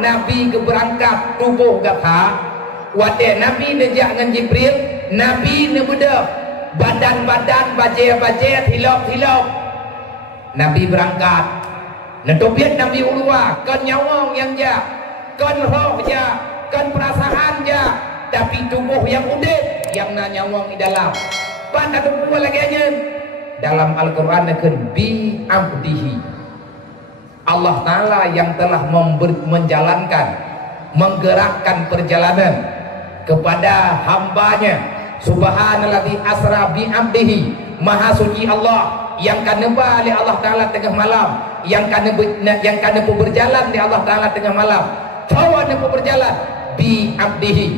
Nabi ke berangkat tubuh gata wadai Nabi nejak dengan Jibril Nabi ne beda badan-badan bajet-bajet hilap-hilap Nabi berangkat netopiat Nabi ulua kan nyawang yang ja kan roh ja kan perasaan ja tapi tubuh yang udip yang na nyawang di dalam pada tubuh lagi aja dalam Al-Quran akan bi abdihi Allah Ta'ala yang telah menjalankan menggerakkan perjalanan kepada hambanya subhanalladzi asra bi abdihi maha suci Allah yang kaneba oleh Allah Ta'ala tengah malam yang kaneba berjalan di Allah Ta'ala tengah malam tawa kaneba berjalan bi abdihi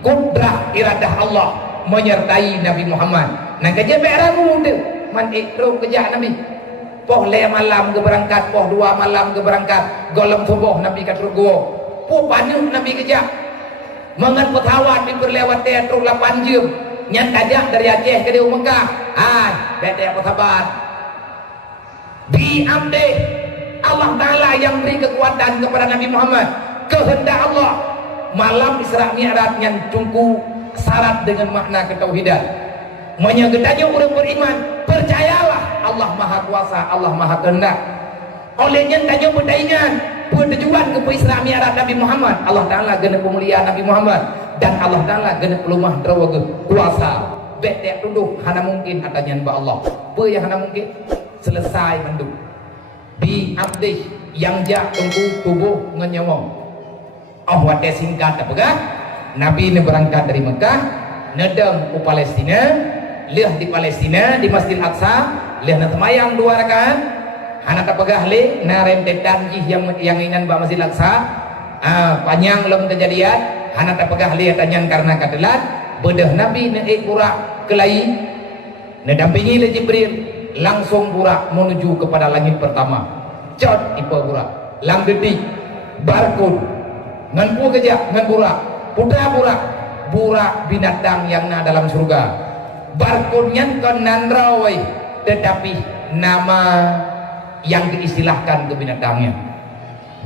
kudrah iradah Allah menyertai Nabi Muhammad nak kerja beragu tu man ikro kerja Nabi poh le malam ke berangkat poh 2 malam ke berangkat golem subuh Nabi kat rugo poh panjang Nabi kerja mengan petawat di berlewat terus 8 jam nyan tajak dari Aceh ke di Mekah bete apa sabar bi amde Allah Ta'ala yang beri kekuatan kepada Nabi Muhammad kehendak Allah malam Isra Mi'raj yang cungku syarat dengan makna ketauhidan menyegedanya orang beriman percayalah Allah Maha Kuasa Allah Maha Kehendak olehnya tanya berdaingan bertujuan ke Isra Mi'raj Nabi Muhammad Allah Ta'ala gena pemuliaan Nabi Muhammad dan Allah Ta'ala gena pelumah derawa kuasa betek duduk hana mungkin katanya ba Allah apa yang hana mungkin selesai menduk bi abdi yang jak tunggu tubuh ngenyawang wate singkat apa kan Nabi ini berangkat dari Mekah nedeng ke Palestina lihat di Palestina di Masjid Aqsa lihat nak semayang 2 rakaat hana tak pegah le na rentetan jih yang ingan ba Masjid Aqsa panjang lem kejadian hana tak pegah le tanyan karena kadelat bedah Nabi ne burak kelai ne dampingi le Jibril langsung burak menuju kepada langit pertama cot ipa burak lang dedik barkun ngan pu kerja ngan burak putra burak binatang yang na dalam surga barkunnya kon nandrawai tetapi nama yang diistilahkan ke binatangnya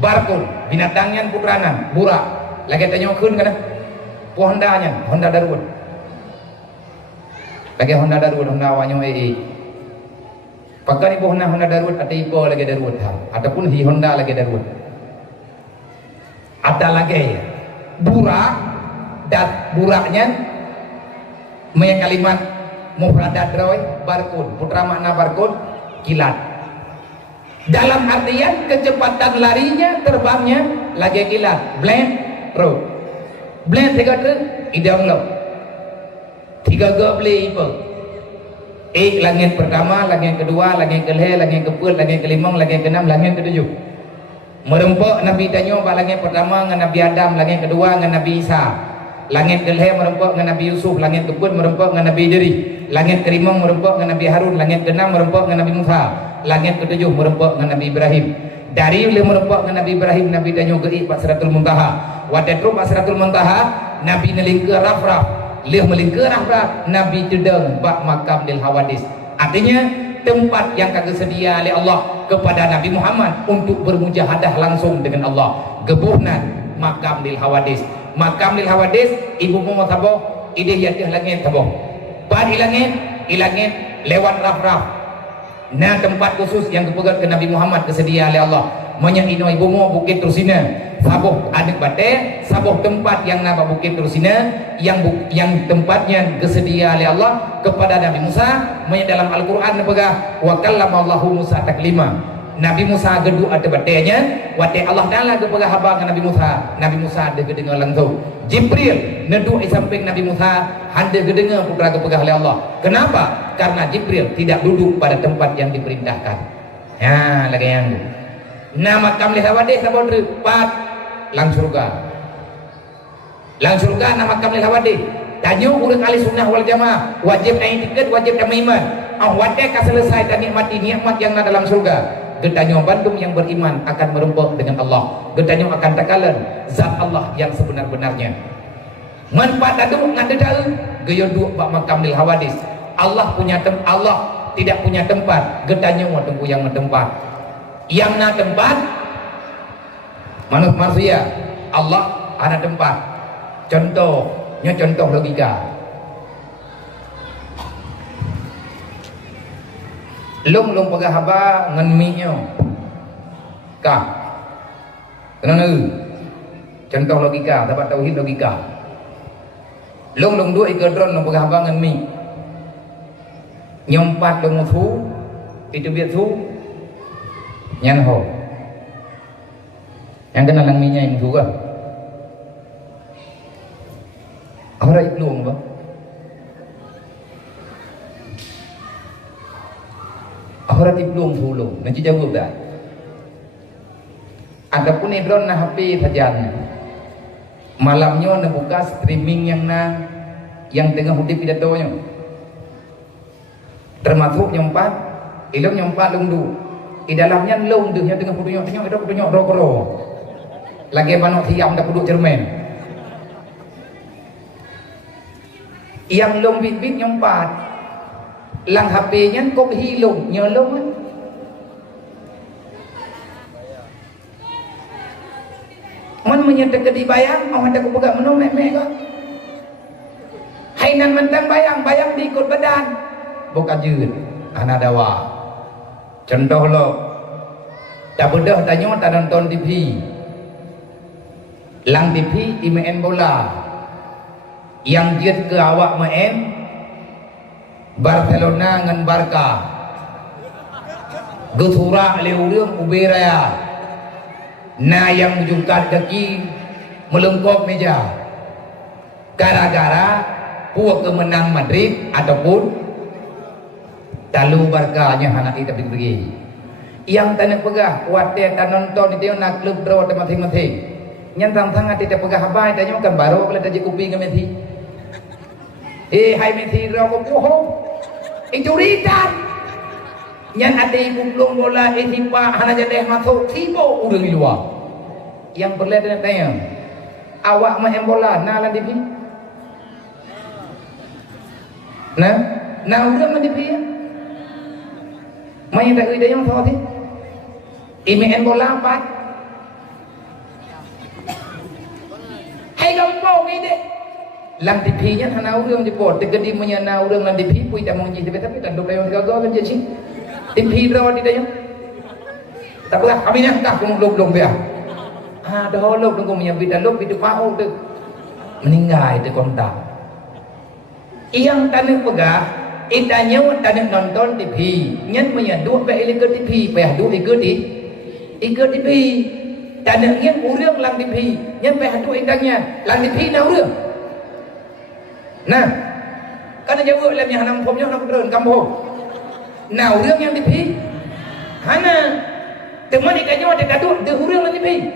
barkun binatangnya putranan burak lagi tanya kun kana Hondanya Honda Darwood lagi Honda Darwood Honda wanyo pakai ibu Honda Darwood atau ibu lagi Darwood ataupun hi Honda lagi Darwood ada lagi burak dan buraknya punya kalimat mufradat roy barkun putra makna barkun kilat dalam artian kecepatan larinya terbangnya lagi kilat blend ro blend 3 truk idang lo 3 gobli ipo langit pertama langit kedua langit kelih langit kepul langit kelimang langit keenam langit ketujuh merempok Nabi Danyo langit pertama dengan Nabi Adam langit kedua dengan Nabi Isa langit kelih merempok dengan Nabi Yusuf langit kepul merempok dengan Nabi Jeri langit kelimang merempok dengan Nabi Harun langit keenam merempok dengan Nabi Musa langit ketujuh merempok dengan Nabi Ibrahim dari merempok dengan Nabi Ibrahim Nabi Danyo gei Basratul Muntaha wadatru Basratul Muntaha Nabi nelingke raf-raf lih melingke raf-raf Nabi jedeng bak makam dil hawadis artinya tempat yang kagak sedia oleh Allah kepada Nabi Muhammad untuk bermujahadah langsung dengan Allah gebuhnan makam lil hawadis ibu mu tabo ide yatih langit tabo ban ilangit lewat raf-raf nah tempat khusus yang kepegat ke Nabi Muhammad kesedia oleh Allah menyahino ibu mu bukit Trusina sabuh adik bate sabuh tempat yang nama bukit Trusina yang tempatnya kesedia oleh Allah kepada Nabi Musa dalam Al-Quran pegah wa kallamallahu Musa taklima Nabi Musa gedu ada batenya wate Allah Ta'ala kepegah haba ke Nabi Musa ada kedengar langsung Jibril nedu di samping Nabi Musa ada kedengar putra kepegah oleh Allah kenapa? Karena Jibril tidak duduk pada tempat yang diperintahkan ya lagi yang nama makam lihawadih sabon ripat lang surga nama makam lihawadih tanyo urang ahli sunnah wal jamaah wajib naik tiket wajib nama iman wadai ka selesai dan nikmati nikmat yang ada dalam surga getanyo bandung yang beriman akan merempok dengan Allah getanyo akan takalan zat Allah yang sebenar-benarnya manfaat adu ngadedal geyo duk bak makam lihawadih Allah tidak punya tempat getanyo mau tunggu yang tempat yang na tempat manusia. Allah ada tempat. Contohnya contoh logika. Long pegah haba ngan mi-nya. Kah? Kenapa? Contoh logika, dapat tauhid logika. Long dua ikut drone long pegah haba ngan mi. Nyompat long thu, itu biar thu. Nyan ho. Yang kena lang mi-nya yang thu kah? Orang iklung ba? Orang iklung fulung, nanti jawab dah. Adapun idron na HP saja. Malamnya na buka streaming yang tengah hudip pidatonya. Termasuk nyompat, ilong nyompat lungdu. Di dalamnya lung dia tengah tengok itu punya rokro. Lagi banok siam dah duduk cermin. Yang lung bit nyompat. Lang HP-nya kok hilung, nyolong. Man menyatakan di bayang, mau hendak pegang menung mek-mek kah? Hainan mentang bayang diikut badan. Bukan jud, anak dawa. Contoh lo, tak bedah tanya tak nonton TV. Lang TV main bola. Yang jud ke awak main Barcelona dengan Barca. Getura leureum Uberaya. Na yang jungkat kaki melengkok meja. Gara-gara puak kemenang Madrid ataupun talu Barca-nya anak kita pergi. Yang tak pegah, wadah tak nonton itu nak klub draw masing-masing. Yang tang-tang tidak pegah habai tanya kan baru kalau tak kuping ke Messi. Hai Messi draw ko bohong. Injuritan. Yang ada kumplung bola Eropa hana jadi masuk tibo udah di luar. Yang berleda tanya, awak main bola na di TV? Nah udah di TV ya? Main tak ada yang tahu sih? Main bola apa? Hai gampang ini. Lang TV nya hana urang jepot tegedi menyana urang lang TV pui tak monji tapi tanduk layon gagal kan jadi TV rawat dia tak apa kami nak tak belum dia dah holok tunggu menyambit dalok itu pau tu meninggal itu kontak yang tanah pegah itanya tanah nonton TV nyen menyaduk pe ikut TV pe duk ikut TV tanah nyen urang lang TV nyen pe duk indangnya lang TV na urang. Nah, kan jawab dalam yang hanam pomnya nak turun kampung. Nah, orang yang dipi, hana teman ikannya ada kadut, de orang yang dipi.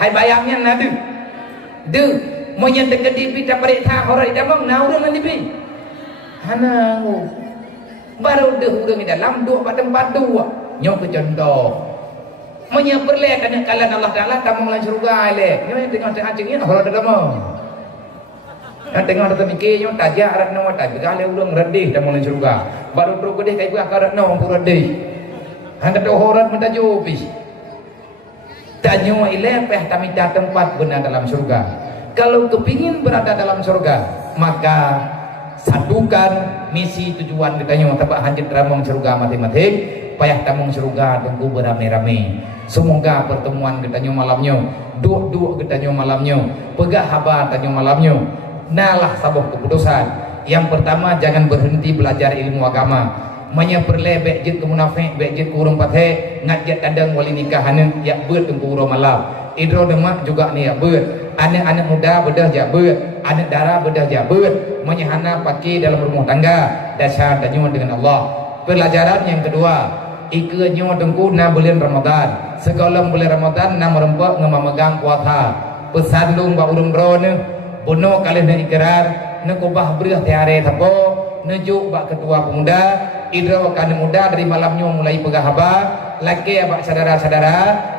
Hai bayangnya nadu, de moyen dekat dipi tak periksa orang dalam, nah orang yang dipi. Hana baru de orang di dalam dua pada tempat dua, nyok contoh. Moyen berlek kan kalan Allah Taala kamu lan surga lek. Nyok tengok acingnya orang dalam. Tengah ada mikirnya tajak ratna watai begale urang redih dan mulai surga baru terus gedeh kai buah karat no pun redih handa do horat minta jobis tanyo ile peh tamita tempat benar dalam surga kalau kepingin berada dalam surga maka satukan misi tujuan ditanya tabak hanjit ramong surga masing-masing payah tamong surga tunggu beramai-ramai semoga pertemuan ditanya malamnya duk ditanya malamnya pegah haba tanya malamnya. Nalah sabuk keputusan. Yang pertama jangan berhenti belajar ilmu agama. Menyeperle bejit ke munafik, bejit ke urang pathe, ngajak kadang wali nikahan ya beut ke urang malam. Idro demak juga ni ya beut. Anak-anak muda bedah ja beut, anak dara bedah ja beut. Menyahana pakai dalam rumah tangga dasar tanyuan dengan Allah. Pelajaran yang kedua, ikutnya tengku na bulan Ramadan. Sekolah bulan Ramadan na merempak ngamamegang puasa. Pesan lung ba urang drone Bono kali nak ikrar, nak ubah berah tiare tapo, nujuk bak ketua pemuda, idro kan muda dari malamnya mulai pegah haba, laki abak saudara-saudara,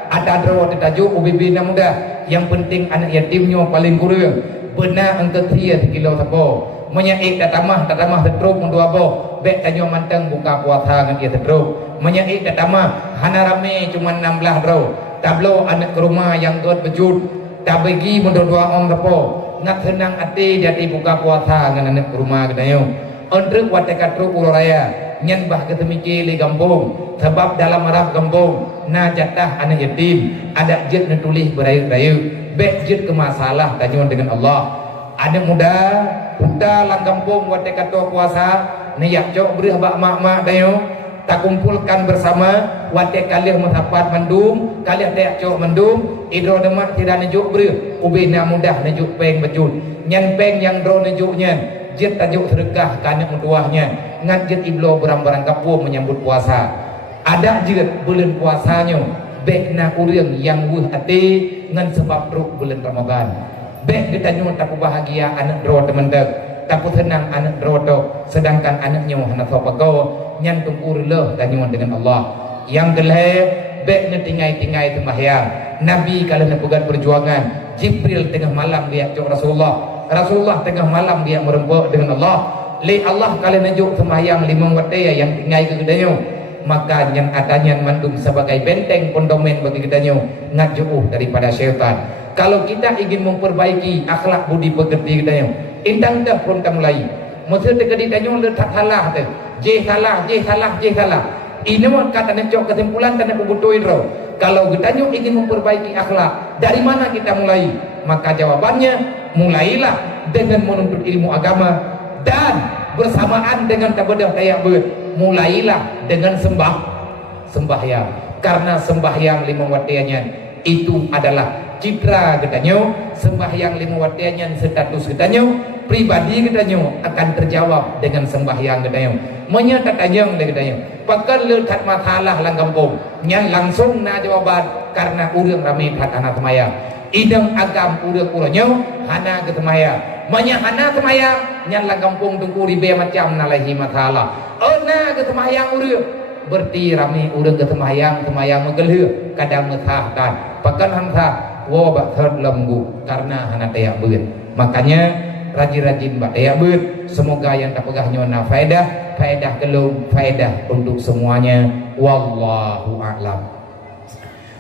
ada dro tetajuk ubibi na muda, yang penting anak yatimnya paling kurang, benar angkat dia 3 kilo tapo, menyaik tatamah tertruk untuk apa, bek tanyo manteng buka puasa dengan dia tertruk, menyaik tatamah, hana rame cuma 16 dro, tablo anak ke rumah yang got bejut tak bagi mendua om tepo ngat senang hati jadi buka puasa dengan anak ke rumah kedayo untuk watekat tru uraya nyen bah ketemiki li kampung sebab dalam arab kampung na jatah anak yatim ada jet nutulis berayu-rayu bek jet ke masalah tanyuan dengan Allah ada muda lang kampung watekat tu puasa niat jok berih bak mak-mak dayo tak kumpulkan bersama watek kalian mendapat mendum kalian tak cok mendum idro demak tidak nejuk berih ubina mudah nejuk peng bejut nyen peng yang dro nejuknya jet tajuk sedekah ke anak mentuahnya ngan jet iblo barang-barang kapung menyambut puasa ada jet bulan puasanya bek na urang yang buh hati ngan sebab ruk bulan Ramadan bek kita nyuat tak bahagia anak dro teman dek tak tenang anak dro sedangkan anaknya hana sopago nyan tumpur leh tanyuan dengan Allah yang gelap bek ne tingai-tingai sembahyang Nabi kalau nak pegat perjuangan Jibril tengah malam dia cok Rasulullah tengah malam dia merempuk dengan Allah li Allah kalau najuk sembahyang 5 waktu yang tingai ke kedanyo maka yang adanya mandum sebagai benteng pondomen bagi kedanyo ngajuh daripada syaitan kalau kita ingin memperbaiki akhlak budi pekerti kedanyo indang dah pun kita mulai mesti terkedi kedanyo letak salah tu je salah ini kata necok kesimpulan tanah kebutuhin roh kalau kedanyo ingin memperbaiki akhlak dari mana kita mulai maka jawabannya mulailah dengan menuntut ilmu agama dan bersamaan dengan tabadah tayak mulailah dengan sembahyang karena sembahyang 5 waktunya itu adalah citra kedanyo sembahyang 5 waktunya status kedanyo pribadi kedanyo akan terjawab dengan sembahyang kedanyo menyatakan yang kedanyo pakan letak masalah lang kampung yang langsung na jawaban karena urang ramai anak semaya idang agam urang-urangnya hana ke semaya manya hana semaya yang lang kampung tunggu ribe macam nalahi masalah na ke semayang urang berarti ramai urang ke semayang megelhe kadang mesahkan pakan hansa wo bak thot lembu karena hana tayak beut makanya rajin-rajin bak tayak beut semoga yang tak pegahnya na faedah kelum faedah untuk semuanya wallahu a'lam.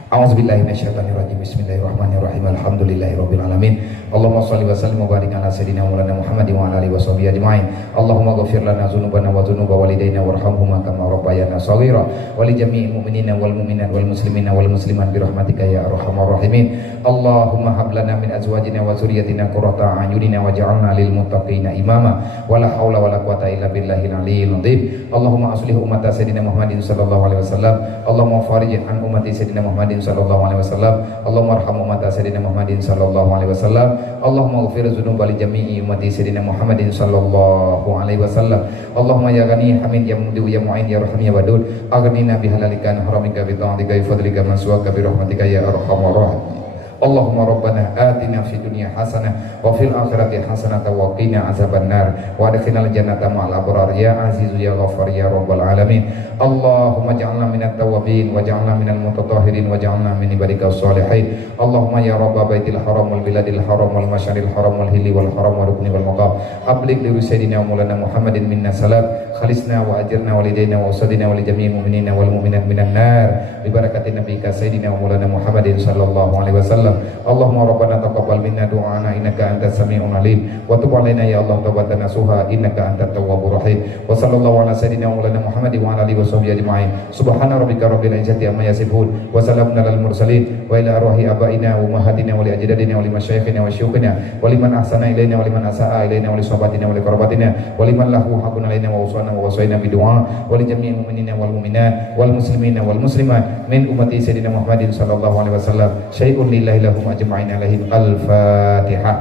A'udzubillahi minasyaitonirrajim. Bismillahirrahmanirrahim. Alhamdulillahirabbil alamin. Allahumma shalli wa sallim wa barik ala sayidina Maulana Muhammad wa ala alihi washabihi ajmain. Allahumma ighfir lana dzunubana wa dzunuba walidayna warhamhuma kama rabbayana shaghira wa li jami'il mu'minina wal mu'minat wal muslimina wal muslimat bi rahmatika ya arhamar rahimin. Allahumma hab lana min azwajina wa dzurriyyatina qurrata a'yunina waj'alna lil muttaqina imama. Wala haula wala quwata illa billahil aliyyil azim. Allahumma aslih ummata sayidina Muhammadin sallallahu alaihi wasallam. Allahumma farij an ummati sayidina Muhammadin sallallahu alaihi wasallam. Allahumma arham ummata sayidina Muhammadin sallallahu alaihi wasallam. Allahumma ighfir dzunuba li jami'i ummati sayidina Muhammadin sallallahu alaihi wasallam. Allahumma ya ghani hamid ya mudi ya mu'in ya rahim ya wadud aghnina bihalalika an haramika bi ta'atika bi fadlika man suwaka bi rahmatika ya arhamar rahimin. Allahumma rabbana atina fid dunya hasanah wa fil akhirati hasanah wa qina azabannar wa adkhilnal jannata ma'al abrar ya azizu ya ghafar ya rabbal alamin. Allahumma ja'alna minat tawabin wa ja'alna minal mutatahhirin wa ja'alna min ibadikas salihin. Allahumma ya rabba baitil haram wal biladil haram wal masyaril haram wal hilli wal haram wal rukni wal maqam ablig li sayyidina maulana Muhammadin minna salam khalisna wa ajirna walidayna wa usadina wa li jami'il mu'minina wal mu'minat minan nar bi barakatin nabiyyika sayyidina maulana Muhammadin sallallahu alaihi wasallam. Allahumma rabbana taqabbal minna du'ana innaka antas sami'un alim wa tub alaina ya Allah tawbatan nasuha innaka antat tawwabur rahim. Wa sallallahu ala sayyidina maulana Muhammad wa ala alihi washabihi ajma'in. Subhana rabbika rabbil izzati amma yasifun wa salamun alal mursalin wa ila arwahi abaina wa ummahatina wa li ajdadina wa li masyayikhina wa syuyukhina wa liman ahsana ilaina wa liman asaa ilaina wa li sahabatina wa li qarabatina wa liman lahu haqqun alaina wa usana wa wasaina bi du'a wa li jami'il mu'minina wal mu'minat wal muslimina wal muslimat min ummati sayyidina Muhammadin sallallahu alaihi wasallam syai'un lillahi lahum ajma'in alaihim. Al-Fatihah.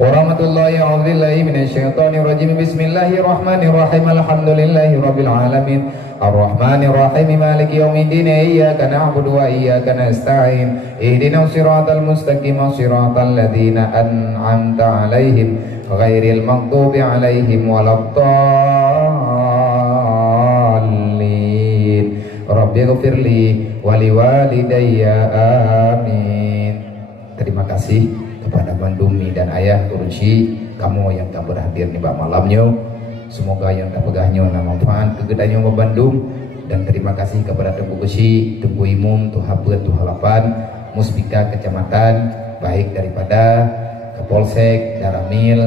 Wa rahmatullahi wa billahi minasyaitonir rajim. Bismillahirrahmanirrahim. Alhamdulillahi rabbil alamin. Ar-Rahmanir Rahim. Maliki yaumiddin. Iyyaka na'budu wa iyyaka nasta'in. Ihdinas siratal mustaqim. Siratal ladzina an'amta 'alaihim ghairil maghdubi 'alaihim waladdallin. Rabbighfirli wa liwalidayya amin. Terima kasih kepada Bandumi dan ayah Turunsi kamu yang tak berhadir nih Mbak malamnya. Semoga yang tak pegahnya na manfaat kegedannya Bandung Dan terima kasih kepada Tengku Besi, Tengku Imum, Tuhabet, Tuhalapan, Muspika Kecamatan, baik daripada Kapolsek, Daramil,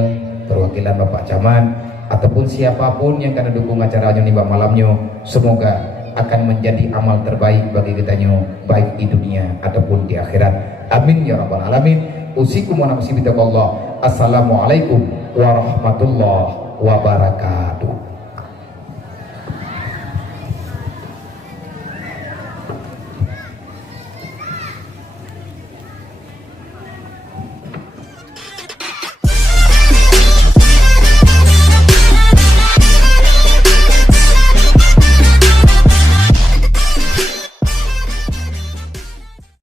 perwakilan Bapak Camat, ataupun siapapun yang akan dukung acaranya nih malamnya. Semoga akan menjadi amal terbaik bagi kitanya, baik di dunia ataupun di akhirat. Amin ya rabbal alamin. Usikum wa nafsi bitaqallah. Assalamualaikum warahmatullahi wabarakatuh.